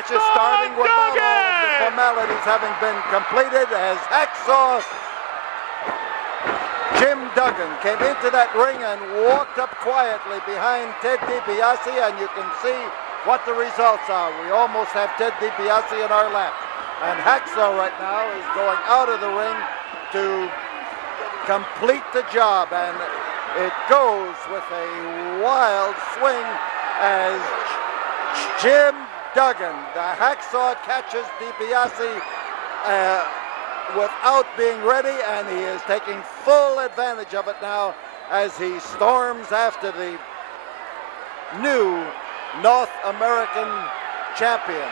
match is starting without all of the formalities having been completed as Hacksaw Jim Duggan came into that ring and walked up quietly behind Ted DiBiase, and you can see what the results are. We almost have Ted DiBiase in our lap. And Hacksaw right now is going out of the ring to complete the job, and it goes with a wild swing as Jim Duggan, the Hacksaw, catches DiBiase without being ready, and he is taking full advantage of it now as he storms after the new North American champion.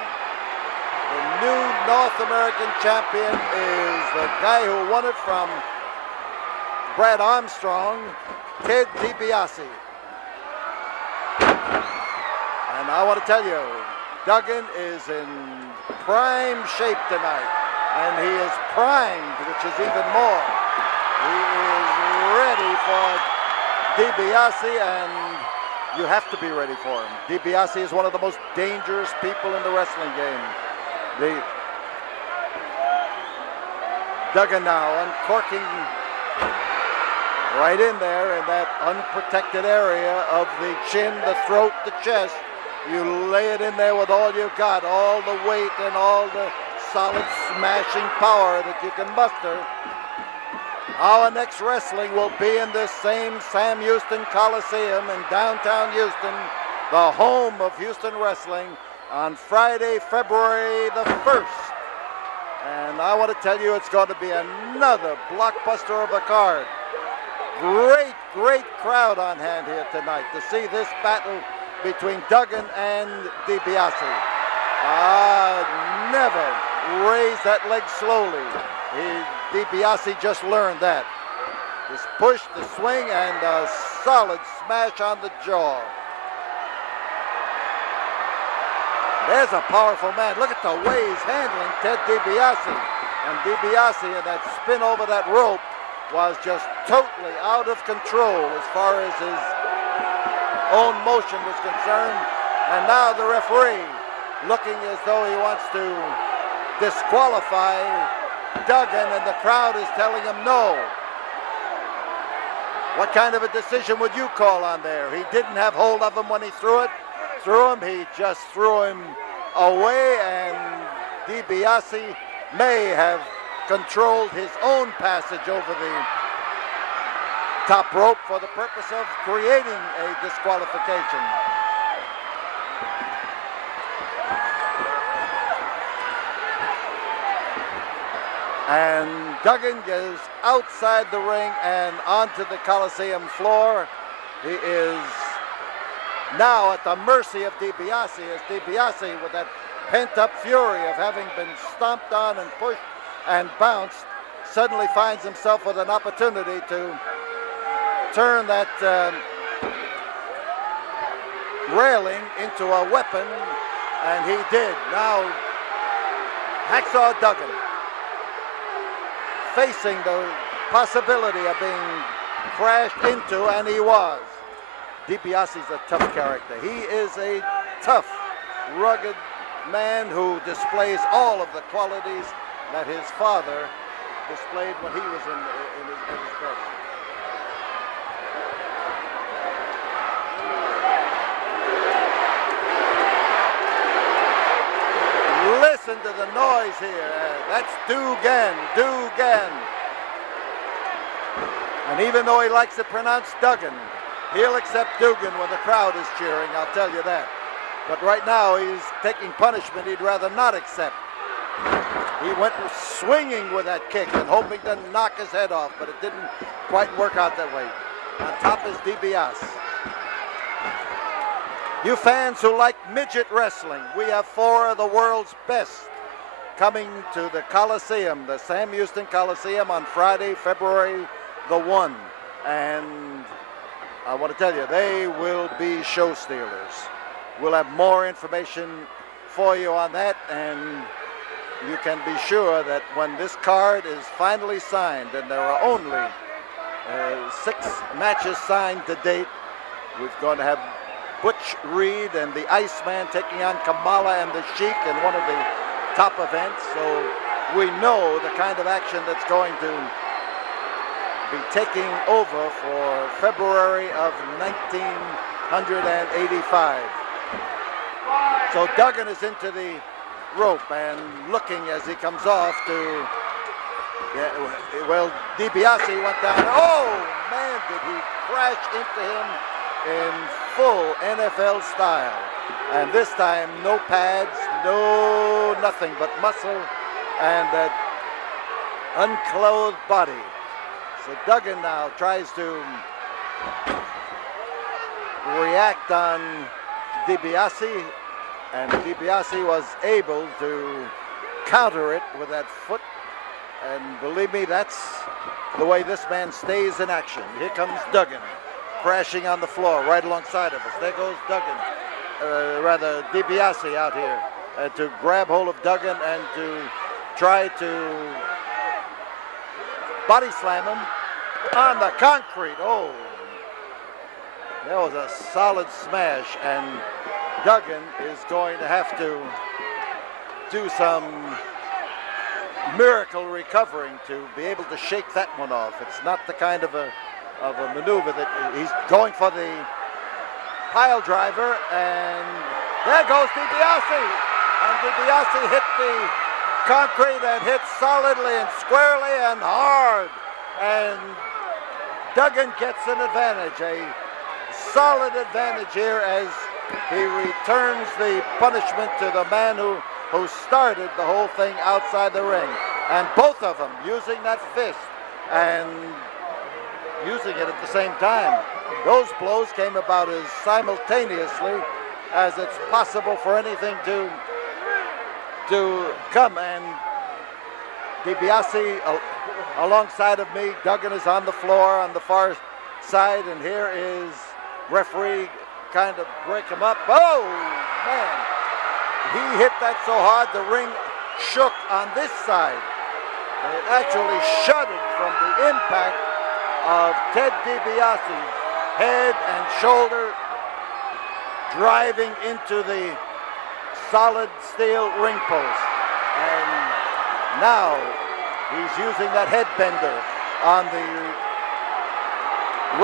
The new North American champion is the guy who won it from Brad Armstrong, Ted DiBiase. And I want to tell you, Duggan is in prime shape tonight. And he is primed, which is even more. He is ready for DiBiase, and you have to be ready for him. DiBiase is one of the most dangerous people in the wrestling game. Duggan now uncorking right in there in that unprotected area of the chin, the throat, the chest. You lay it in there with all you've got, all the weight and all the solid smashing power that you can muster. Our next wrestling will be in this same Sam Houston Coliseum in downtown Houston, the home of Houston wrestling, on Friday, February the 1st. And I want to tell you, it's going to be another blockbuster of a card. Great, great crowd on hand here tonight to see this battle between Duggan and DiBiase. Never raise that leg slowly. DiBiase just learned that. This push, the swing, and a solid smash on the jaw. There's a powerful man. Look at the way he's handling Ted DiBiase. And DiBiase in that spin over that rope was just totally out of control as far as his own motion was concerned. And now the referee looking as though he wants to disqualify Duggan, and the crowd is telling him no. What kind of a decision would you call on there? He didn't have hold of him when he threw him. He just threw him away, and DiBiase may have controlled his own passage over the top rope for the purpose of creating a disqualification. And Duggan goes outside the ring and onto the Coliseum floor. He is now at the mercy of DiBiase, as DiBiase, with that pent-up fury of having been stomped on and pushed and bounced, suddenly finds himself with an opportunity to turn that railing into a weapon, and he did. Now, Hacksaw Duggan facing the possibility of being crashed into, and he was. DiBiase's a tough character. He is a tough, rugged man who displays all of the qualities that his father displayed when he was in his best. Listen to the noise here. That's Duggan. And even though he likes to pronounce Duggan, he'll accept Duggan when the crowd is cheering, I'll tell you that. But right now he's taking punishment he'd rather not accept. He went swinging with that kick and hoping to knock his head off, but it didn't quite work out that way. On top is DiBiase. You fans who like midget wrestling, we have 4 of the world's best coming to the Coliseum, the Sam Houston Coliseum, on Friday, February the 1. And I want to tell you, they will be show stealers. We'll have more information for you on that, and you can be sure that when this card is finally signed, and there are only 6 matches signed to date, we're going to have Butch Reed and the Iceman taking on Kamala and the Sheik in one of the top events. So we know the kind of action that's going to be taking over for February of 1985. So Duggan is into the rope and looking as he comes off to, well, DiBiase went down. Oh, man, did he crash into him in full NFL style. And this time, no pads, no nothing but muscle and that unclothed body. So Duggan now tries to react on DiBiase, and DiBiase was able to counter it with that foot. And believe me, that's the way this man stays in action. Here comes Duggan, crashing on the floor right alongside of us. There goes Duggan, rather DiBiase out here to grab hold of Duggan and to try to body slam him on the concrete. Oh, that was a solid smash, and Duggan is going to have to do some miracle recovering to be able to shake that one off. It's not the kind of a maneuver that he's going for the pile driver, and there goes DiBiase. And DiBiase hit the concrete and hit solidly and squarely and hard. And Duggan gets an advantage, a solid advantage here as he returns the punishment to the man who started the whole thing outside the ring. And both of them using that fist and using it at the same time. Those blows came about as simultaneously as it's possible for anything to come. And DiBiase alongside of me, Duggan is on the floor on the far side, and here is referee kind of break him up. Oh, man. He hit that so hard the ring shook on this side. And it actually shuddered from the impact of Ted DiBiase's head and shoulder driving into the solid steel ring post. And now he's using that head bender on the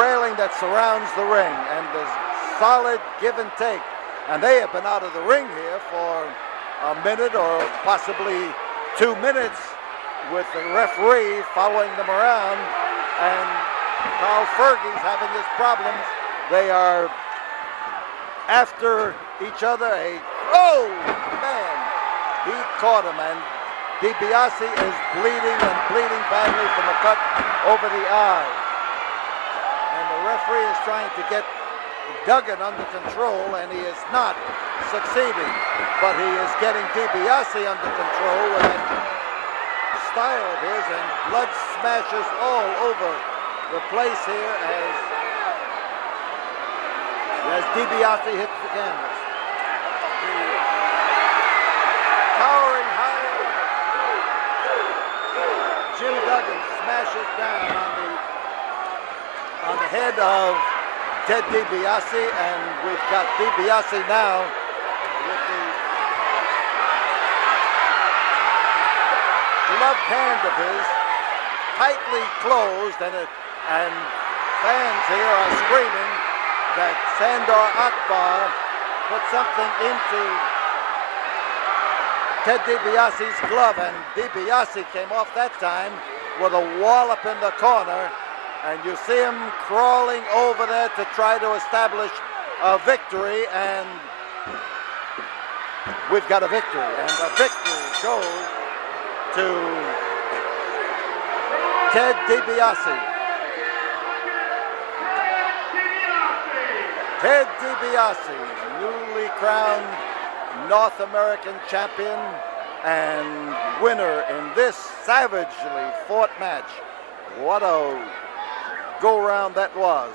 railing that surrounds the ring, and the solid give and take. And they have been out of the ring here for a minute or possibly 2 minutes with the referee following them around. And Carl Fergie's having his problems. They are after each other. Oh, man, he caught him, and DiBiase is bleeding and bleeding badly from a cut over the eye. And the referee is trying to get Duggan under control, and he is not succeeding. But he is getting DiBiase under control with that style of his, and blood smashes all over the place here as DiBiase hits the canvas. Towering high, Jim Duggan smashes down on the head of Ted DiBiase, and we've got DiBiase now with the gloved hand of his tightly closed, and fans here are screaming that Sandor Akbar put something into Ted DiBiase's glove, and DiBiase came off that time with a wallop in the corner. And you see him crawling over there to try to establish a victory, and we've got a victory. And the victory goes to Ted DiBiase. Ted DiBiase, newly crowned North American champion and winner in this savagely fought match. What a go-round that was.